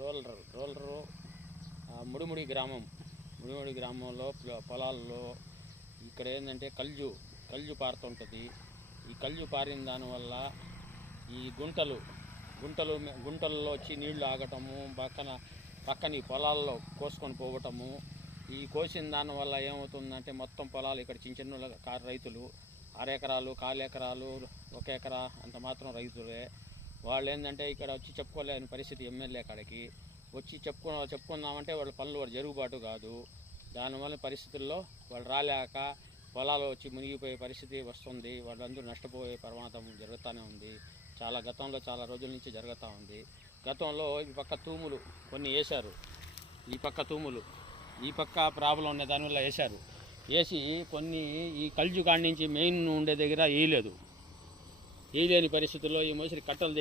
Roller ముడిముడి గ్రామంలో పొలాల్లో ఇక్కడ ఏంటంటే కల్జు పారుతుంటుంది. ఈ కల్జు పారిన దానివల్ల ఈ గుంటల్లో వచ్చి నీళ్లు ఆగటము, పక్కన ఈ పొలాల్లో కోసుకొని పోవటము. ఈ కోసిన దానివల్ల ఏమవుతుందంటే మొత్తం పొలాలు ఇక్కడ చిన్న రైతులు 6 ఎకరాలు 1/4 ఎకరాలు 1 ఎకరా అంత మాత్రం రైతులే. వాళ్ళు ఏంటంటే ఇక్కడ వచ్చి చెప్పుకోలేని పరిస్థితి. ఎమ్మెల్యే కాడికి వచ్చి చెప్పుకుందామంటే వాళ్ళ పనులు జరుగుబాటు కాదు. దానివల్ల పరిస్థితుల్లో వాళ్ళు రాలేక పొలాలు వచ్చి మునిగిపోయే పరిస్థితి వస్తుంది. వాళ్ళందరూ నష్టపోయే ప్రమాదం జరుగుతూనే ఉంది. గతంలో చాలా రోజుల నుంచి జరుగుతూ ఉంది. గతంలో ఈ పక్క తూములు కొన్ని వేశారు. ఈ పక్క ప్రాబ్లం ఉండే దానివల్ల వేసి కొన్ని ఈ కల్జు కాడి నుంచి మెయిన్ ఉండే దగ్గర వేయలేని పరిస్థితుల్లో ఈ మోసరి కట్టలు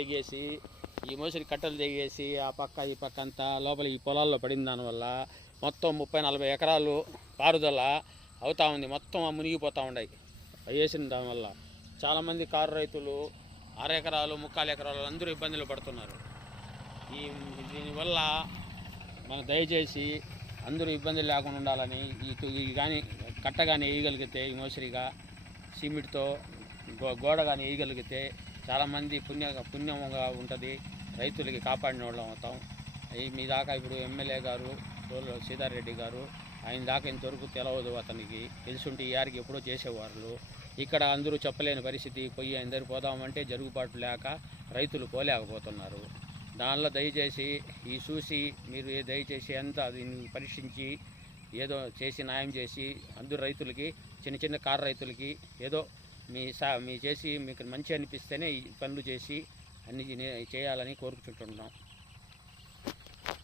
దిగేసి ఆ పక్క ఈ పక్క అంతా లోపల ఈ పొలాల్లో పడిన దానివల్ల మొత్తం 30-40 ఎకరాలు పారుదల అవుతూ ఉంది. మొత్తం మునిగిపోతూ ఉన్నాయి. వేసిన దానివల్ల చాలామంది కారు రైతులు 6 ఎకరాలు 1/4 ఎకరాలు అందరూ ఇబ్బందులు పడుతున్నారు. దీనివల్ల మనం దయచేసి అందరూ ఇబ్బందులు లేకుండా ఉండాలని కట్ట కానీ వేయగలిగితే ఈ మోసరిగా సిమెంట్తో గోడ కానీ వేయగలిగితే చాలామంది పుణ్యంగా ఉంటుంది. రైతులకి కాపాడిన వాళ్ళం అవుతాం. మీ దాకా ఇప్పుడు ఎమ్మెల్యే గారు సీతారెడ్డి గారు ఆయన దాకా ఇంతవరకు తెలవదు. అతనికి తెలుసుంటే ఈ యారికి ఎప్పుడో చేసేవాళ్ళు. ఇక్కడ అందరూ చెప్పలేని పరిస్థితి. పోయి అందరు పోదామంటే జరుగుబాటు లేక రైతులు పోలేకపోతున్నారు. దానిలో దయచేసి మీరు దయచేసి దీన్ని పరీక్షించి ఏదో చేసి న్యాయం చేసి అందరు రైతులకి చిన్న కారు రైతులకి ఏదో మీ చేసి మీకు మంచి అనిపిస్తేనే ఈ పనులు చేసి అన్ని చేయాలని కోరుకుంటున్నాం.